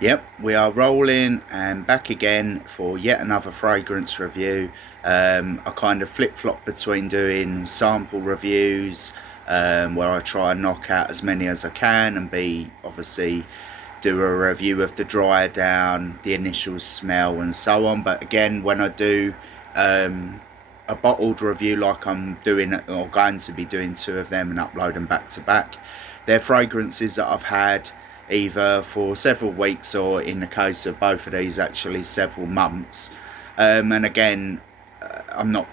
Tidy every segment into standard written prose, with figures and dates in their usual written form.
Yep, we are rolling and back again for yet another fragrance review. I kind of flip-flop between doing sample reviews, where I try and knock out as many as I can, and obviously do a review of the dry down, the initial smell and so on. But again, when I do a bottled review like I'm doing or going to be doing two of them and upload them back to back, they're fragrances that I've had either for several weeks, or in the case of both of these, actually several months. And again, I'm not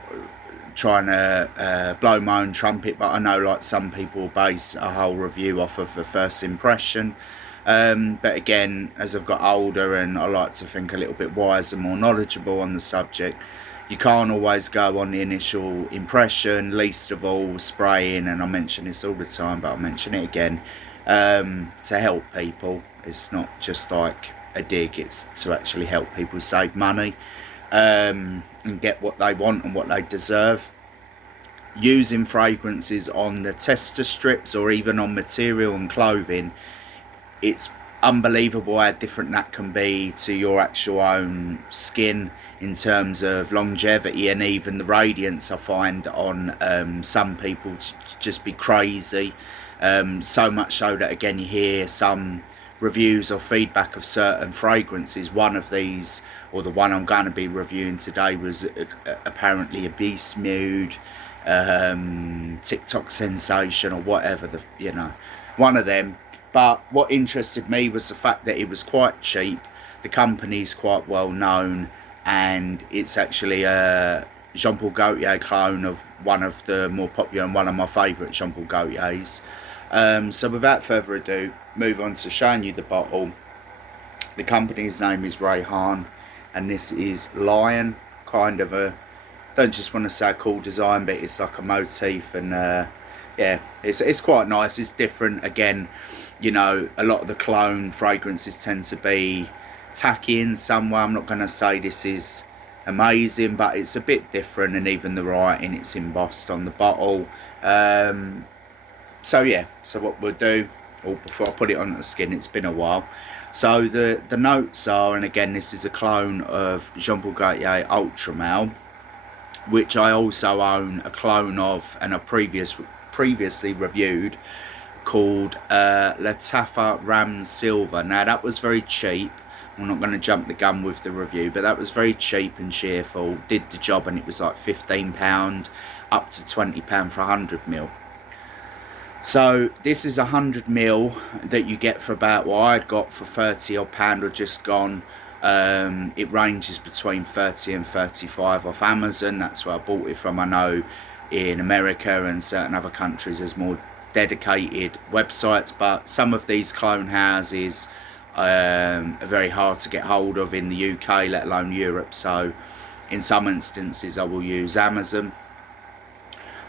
trying to blow my own trumpet, but I know like some people base a whole review off of the first impression. But again, as I've got older and I like to think a little bit wiser, more knowledgeable on the subject, you can't always go on the initial impression, least of all spraying, and I mention this all the time, but I'll mention it again, to help people. It's not just like a dig, it's to actually help people save money, and get what they want and what they deserve. Using fragrances on the tester strips or even on material and clothing, it's unbelievable how different that can be to your actual own skin in terms of longevity, and even the radiance I find on some people to just be crazy. So much so that again, you hear some reviews or feedback of certain fragrances. One of these, or the one I'm going to be reviewing today, was apparently a beast mood, TikTok sensation, or whatever, one of them. But what interested me was the fact that it was quite cheap, the company's quite well known, and it's actually a Jean Paul Gaultier clone of one of the more popular and one of my favourite Jean Paul Gaultiers. So without further ado, move on to showing you the bottle. The company's name is RAYHAAN, and this is lion, kind of a, don't just want to say a cool design, but it's like a motif, and yeah, it's quite nice. It's different. Again, you know, a lot of the clone fragrances tend to be tacky in some way. I'm not going to say this is amazing, but it's a bit different, and even the writing, it's embossed on the bottle. So yeah, so what we'll do, or before I put it on the skin, it's been a while. So the notes are, and again, this is a clone of Jean Paul Gaultier Ultramale, which I also own a clone of, and I previously reviewed, called Lataffa Ramz Silver. Now that was very cheap. I'm not going to jump the gun with the review, but that was very cheap and cheerful. Did the job, and it was like £15 up to £20 for 100ml. So this is 100ml that you get for about what I got for £30 odd or just gone. It ranges between 30 and 35 off Amazon. That's where I bought it from. I know in America and certain other countries there's more dedicated websites, but some of these clone houses are very hard to get hold of in the UK, let alone Europe. So in some instances I will use Amazon.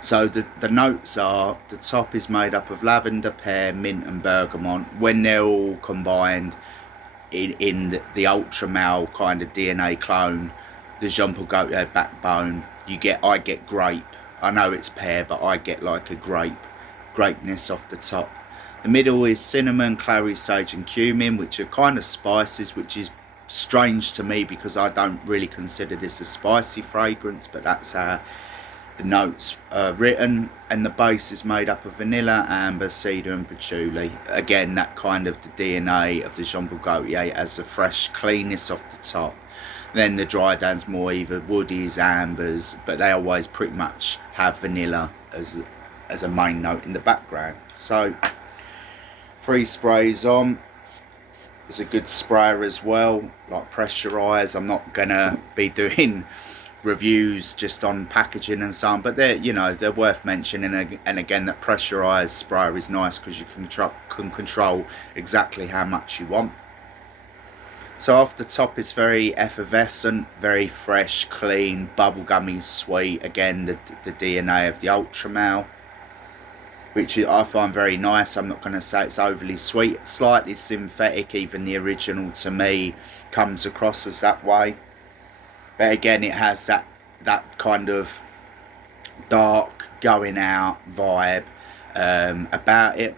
So the notes are, the top is made up of lavender, pear, mint and bergamot. When they're all combined in the Ultramale kind of DNA clone, the Jean Paul Gaultier backbone, I get grape. I know it's pear, but I get like a grapeness off the top. The middle is cinnamon, clary, sage and cumin, which are kind of spices, which is strange to me because I don't really consider this a spicy fragrance, but that's how the notes are written. And the base is made up of vanilla, amber, cedar and patchouli. Again, that kind of the DNA of the Jean Paul Gaultier as the fresh cleanness off the top. Then the dry down's more either woodies, ambers, but they always pretty much have vanilla as a main note in the background. So 3 sprays on. It's a good sprayer as well, like pressurized. I'm not gonna be doing reviews just on packaging and so on, but they're worth mentioning. And again, that pressurized sprayer is nice because you can control exactly how much you want. So off the top, it's very effervescent, very fresh, clean, bubblegummy, sweet. Again, the DNA of the Ultramale, which I find very nice. I'm not going to say it's overly sweet, slightly synthetic. Even the original to me comes across as that way. But again, it has that kind of dark, going out vibe about it.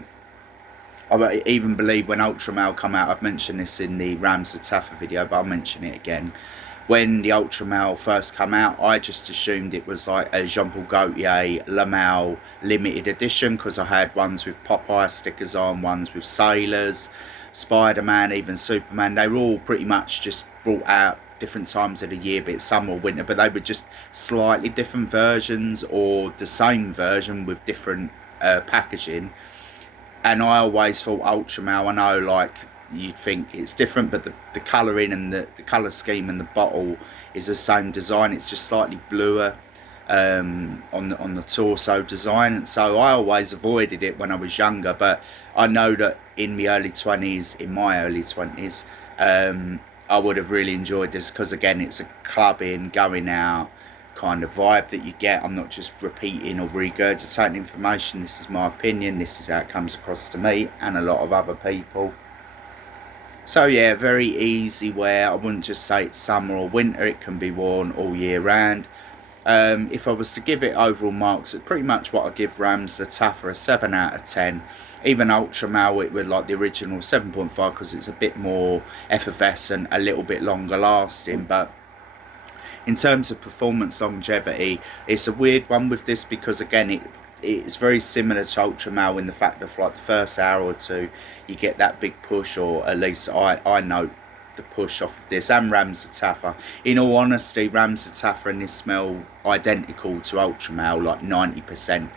I even believe when Ultramale come out, I've mentioned this in the Ramz Lataffa video, but I'll mention it again. When the Ultramale first come out, I just assumed it was like a Jean-Paul Gaultier Le Male limited edition, because I had ones with Popeye stickers on, ones with sailors, Spider-Man, even Superman. They were all pretty much just brought out different times of the year, be it summer or winter, but they were just slightly different versions or the same version with different packaging. And I always thought Ultramale, I know like you'd think it's different, but the colouring and the colour scheme and the bottle is the same design. It's just slightly bluer on the torso design, and so I always avoided it when I was younger. But I know that in my early 20s, I would have really enjoyed this, because again, it's a clubbing, going out kind of vibe that you get. I'm not just repeating or regurgitating information. This is my opinion, this is how it comes across to me and a lot of other people. So yeah, very easy wear. I wouldn't just say it's summer or winter, it can be worn all year round. If I was to give it overall marks, it's pretty much what I give Ramz Lataffa, a 7 out of 10. Even Ultramale, it would like the original 7.5, because it's a bit more effervescent, a little bit longer lasting. But in terms of performance longevity, it's a weird one with this, because again, it's very similar to Ultramale in the fact of like the first hour or two you get that big push, or at least I note the push off of this. And Ramz Lataffa, in all honesty, Ramz Lataffa and this smell identical to Ultramale, like 90%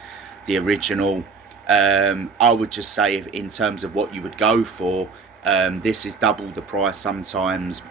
the original. I would just say, if in terms of what you would go for, this is double the price sometimes,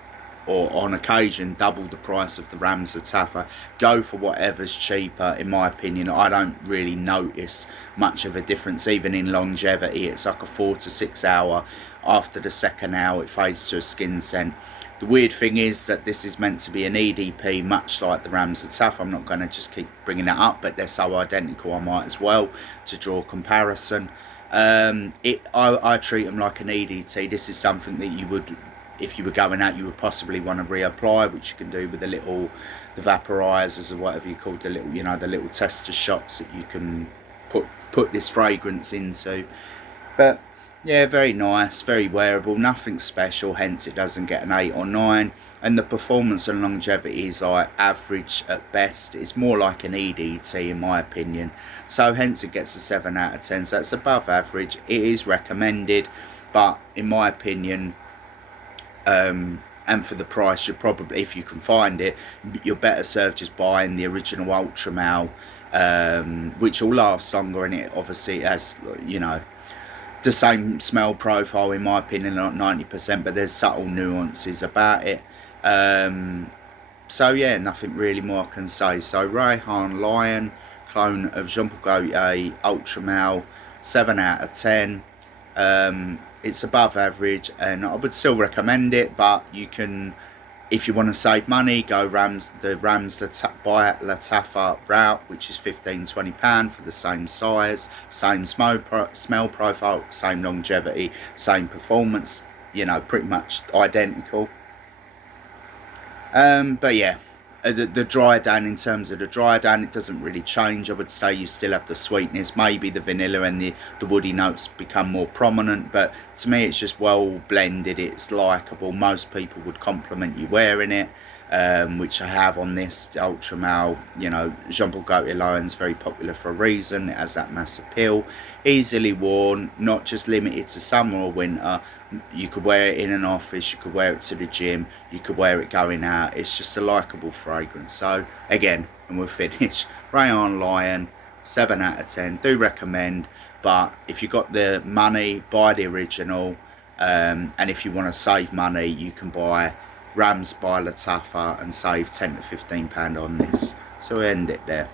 or on occasion double the price of the Ramz Lataffa. Go for whatever's cheaper, in my opinion. I don't really notice much of a difference, even in longevity. It's like a 4 to 6 hour. After the second hour, it fades to a skin scent. The weird thing is that this is meant to be an EDP, much like the Ramz Lataffa. I'm not going to just keep bringing it up, but they're so identical, I might as well, to draw a comparison. I treat them like an EDT. This is something that you would, if you were going out, you would possibly want to reapply, which you can do with the vaporizers or whatever you call the little, the little tester shots that you can put this fragrance into. But yeah, very nice, very wearable, nothing special, hence it doesn't get an 8 or 9. And the performance and longevity is like average at best. It's more like an EDT in my opinion, so hence it gets a 7 out of 10. So it's above average. It is recommended, but in my opinion, and for the price, you're probably, if you can find it, you're better served just buying the original Ultramale, which will last longer, and it obviously has, the same smell profile in my opinion, not 90%, but there's subtle nuances about it. So yeah, nothing really more I can say. So RAYHAAN Lion, clone of Jean-Paul Gaultier Ultramale, 7 out of 10. It's above average, and I would still recommend it, but you can, if you want to save money, go buy Lataffa route, which is £15–20 for the same size, same smell profile, same longevity, same performance, pretty much identical. But yeah, the dry down, in terms of the dry down, it doesn't really change. I would say you still have the sweetness, maybe the vanilla and the woody notes become more prominent, but to me it's just well blended. It's likeable. Most people would compliment you wearing it, which I have on this Ultramale. Jean-Paul Gaultier Lion's very popular for a reason. It has that mass appeal, easily worn, not just limited to summer or winter. You could wear it in an office, you could wear it to the gym, you could wear it going out. It's just a likeable fragrance. So again, and we'll finish, RAYHAAN Lion, 7 out of 10. Do recommend, but if you got the money, buy the original. And if you want to save money, you can buy Ramz by Lataffa and save £10–15 on this. So we end it there.